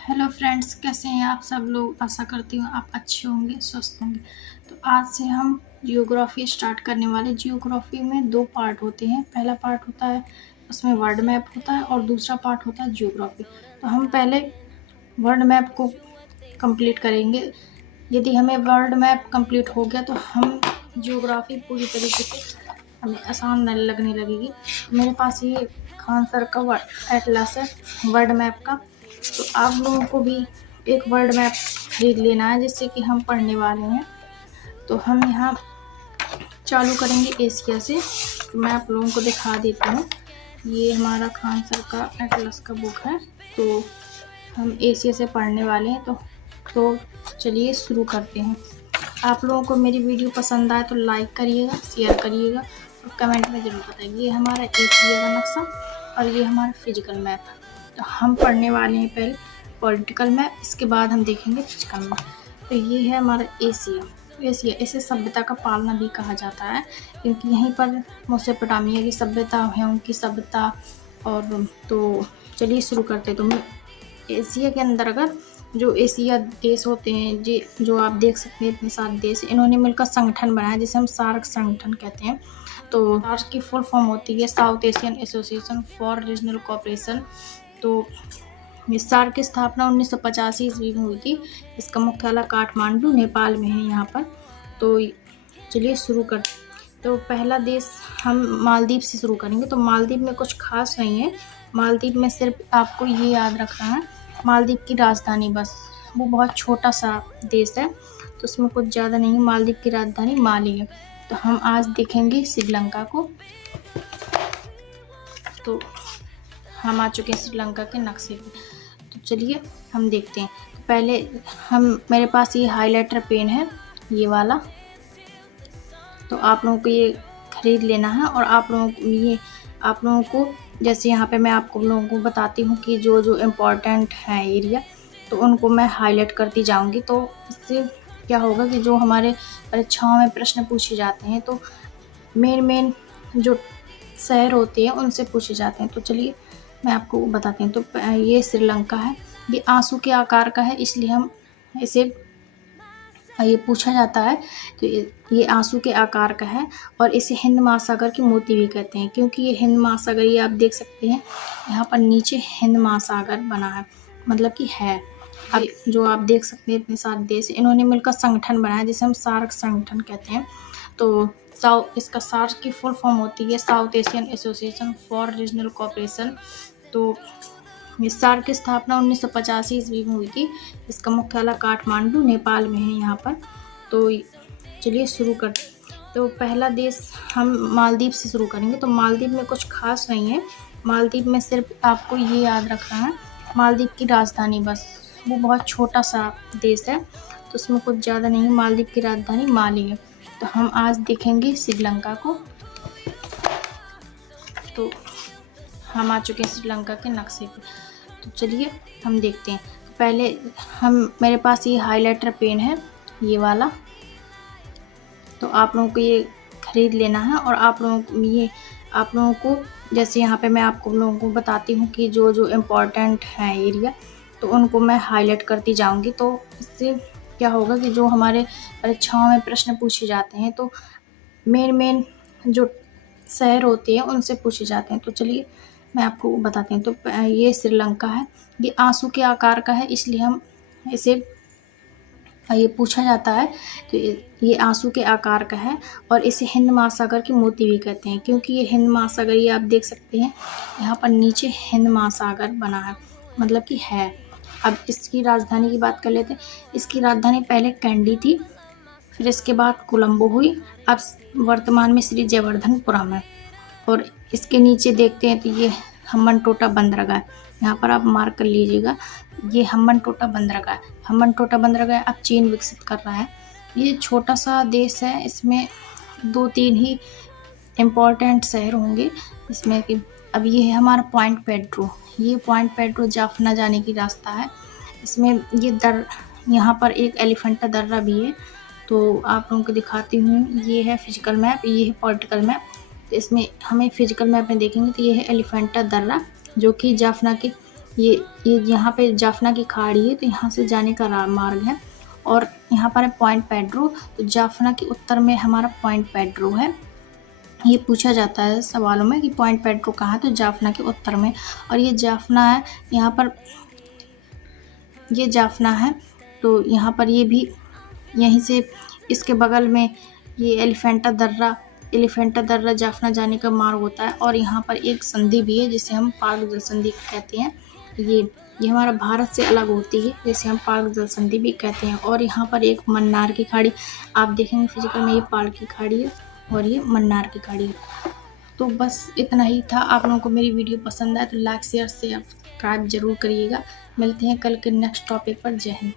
Hello friends, कैसे हैं आप सब लोग। आशा करती हूँ आप अच्छे होंगे, स्वस्थ होंगे। तो आज से हम जियोग्राफी स्टार्ट करने वाले। जियोग्राफी में दो पार्ट होते हैं। पहला पार्ट होता है उसमें वर्ल्ड मैप होता है और दूसरा पार्ट होता है जियोग्राफी। तो हम पहले वर्ल्ड मैप को कंप्लीट करेंगे। यदि हमें वर्ल्ड मैप कंप्लीट हो गया तो हम जियोग्राफी पूरी तरीके से हमें आसान लगने लगेगी। मेरे पास ये खान सर का एटलस है वर्ल्ड मैप का। तो आप लोगों को भी एक वर्ल्ड मैप खरीद लेना है जिससे कि हम पढ़ने वाले हैं। तो हम यहाँ चालू करेंगे एशिया से। तो मैं आप लोगों को दिखा देती हूँ। ये हमारा खान सर का एटलस का बुक है। तो हम एशिया से पढ़ने वाले हैं। तो चलिए शुरू करते हैं। आप लोगों को मेरी वीडियो पसंद आए तो लाइक करिएगा, शेयर करिएगा और कमेंट में ज़रूर बताइए। ये हमारा एशिया का नक्शा और ये हमारा फिजिकल मैप। तो हम पढ़ने वाले हैं पहले पॉलिटिकल मैप, इसके बाद हम देखेंगे फिजिकल मैप। तो ये है हमारा एशिया। इसे सभ्यता का पालना भी कहा जाता है क्योंकि यहीं पर मेसोपोटामिया की सभ्यता है, उनकी सभ्यता। और तो चलिए शुरू करते। तो एशिया के अंदर अगर जो एशिया देश होते हैं जी, जो आप देख सकते हैं इतने सारे देश, इन्होंने मिलकर संगठन बनाया जिसे हम सार्क संगठन कहते हैं। तो सार्क की फुल फॉर्म होती है south Asian association for regional cooperation. तो ये सार्क की स्थापना 1985 ईस्वी में हुई थी। इसका मुख्यालय काठमांडू नेपाल में है यहाँ पर। तो चलिए शुरू कर। तो पहला देश हम मालदीव से शुरू करेंगे। तो मालदीव में कुछ खास नहीं है। मालदीव में सिर्फ आपको ये याद रखना है, मालदीव की राजधानी बस, वो बहुत छोटा सा देश है तो उसमें कुछ ज़्यादा नहीं है। मालदीव की राजधानी माली है। तो हम आज देखेंगे श्रीलंका को। तो हम आ चुके हैं श्रीलंका के नक्शे पे। तो चलिए हम देखते हैं। तो पहले मेरे पास ये हाइलाइटर पेन है, ये वाला। तो आप लोगों को ये खरीद लेना है और आप लोगों को जैसे यहाँ पे मैं आप लोगों को बताती हूँ कि जो जो इम्पोर्टेंट है एरिया, तो उनको मैं हाईलाइट करती जाऊँगी। तो इससे क्या होगा कि जो हमारे परीक्षाओं में प्रश्न पूछे जाते हैं तो मेन जो शहर होते हैं उनसे पूछे जाते हैं। तो चलिए मैं आपको बताती हूँ। तो ये श्रीलंका है। ये आंसू के आकार का है, इसलिए हम इसे ये पूछा जाता है। तो ये आंसू के आकार का है और इसे हिंद महासागर की मोती भी कहते हैं क्योंकि ये हिंद महासागर, ये आप देख सकते हैं यहाँ पर नीचे हिंद महासागर बना है, मतलब कि है। अब जो आप देख सकते हैं इतने सारे देश, इन्होंने मिलकर संगठन बनाया जिसे हम सार्क संगठन कहते हैं। तो इसका सार्क की फुल फॉर्म होती है south Asian association for regional cooperation. तो इस सार्क की स्थापना 1985 ईस्वी में हुई थी। इसका मुख्यालय काठमांडू नेपाल में है यहाँ पर। तो चलिए शुरू कर। तो पहला देश हम मालदीव से शुरू करेंगे। तो मालदीव में कुछ खास नहीं है। मालदीव में सिर्फ आपको ये याद रखना है, मालदीव की राजधानी बस, वो बहुत छोटा सा देश है तो उसमें कुछ ज़्यादा नहीं है। मालदीव की राजधानी माली है। तो हम आज देखेंगे श्रीलंका को। तो हम आ चुके हैं श्रीलंका के नक्शे पे। तो चलिए हम देखते हैं। तो पहले मेरे पास ये हाइलाइटर पेन है, ये वाला। तो आप लोगों को ये खरीद लेना है और आप लोगों को जैसे यहाँ पे मैं लोगों को बताती हूँ कि जो जो इम्पोर्टेंट है एरिया, तो उनको मैं हाईलाइट करती जाऊँगी। तो इससे क्या होगा कि जो हमारे परीक्षाओं में प्रश्न पूछे जाते हैं तो मेन जो शहर होते हैं उनसे पूछे जाते हैं। तो चलिए मैं आपको बताती हूँ। तो ये श्रीलंका है। ये आंसू के आकार का है, इसलिए हम इसे ये पूछा जाता है। तो ये आंसू के आकार का है और इसे हिंद महासागर की मोती भी कहते हैं क्योंकि ये हिंद महासागर, ये आप देख सकते हैं यहाँ पर नीचे हिंद महासागर बना है, मतलब कि है। अब इसकी राजधानी की बात कर लेते हैं। इसकी राजधानी पहले कैंडी थी, फिर इसके बाद कोलंबो हुई, अब वर्तमान में श्री जयवर्धनपुरम है। और इसके नीचे देखते हैं तो ये हम्बनटोटा बंदरगाह, यहाँ पर आप मार्क कर लीजिएगा, ये हम्बनटोटा बंदरगाह अब चीन विकसित कर रहा है। ये छोटा सा देश है, इसमें 2-3 ही इम्पोर्टेंट शहर होंगे इसमें कि अब ये है हमारा पॉइंट पेड्रो। ये पॉइंट पेड्रो जाफना जाने की रास्ता है। इसमें यहाँ पर एक एलिफेंटा दर्रा भी है। तो आप लोगों को दिखाती हूँ। ये है फिजिकल मैप, ये है पॉलिटिकल मैप। तो इसमें हमें फिजिकल मैप में देखेंगे तो ये है एलिफेंटा दर्रा जो कि जाफना के ये यहाँ पे जाफना की खाड़ी है, तो यहाँ से जाने का मार्ग है। और यहाँ पर है पॉइंट पेड्रो, तो जाफना के उत्तर में हमारा पॉइंट पेड्रो है। ये पूछा जाता है सवालों में कि पॉइंट पेड्रो कहाँ है, तो जाफना के उत्तर में। और ये जाफना है, यहाँ पर ये जाफना है, तो यहाँ पर ये भी यहीं से इसके बगल में ये एलिफेंटा दर्रा जाफना जाने का मार्ग होता है। और यहाँ पर एक संधि भी है जिसे हम पार्क जल संधि कहते हैं। ये हमारा भारत से अलग होती है, जिसे हम पार्क जल संधि भी कहते हैं। और यहाँ पर एक मन्नार की खाड़ी आप देखेंगे फिजिकल में, ये पार्क की खाड़ी है और ये मन्नार की खाड़ी है। तो बस इतना ही था। आप लोगों को मेरी वीडियो पसंद आए तो लाइक शेयर सब्सक्राइब जरूर करिएगा। मिलते हैं कल के नेक्स्ट टॉपिक पर। जय हिंद।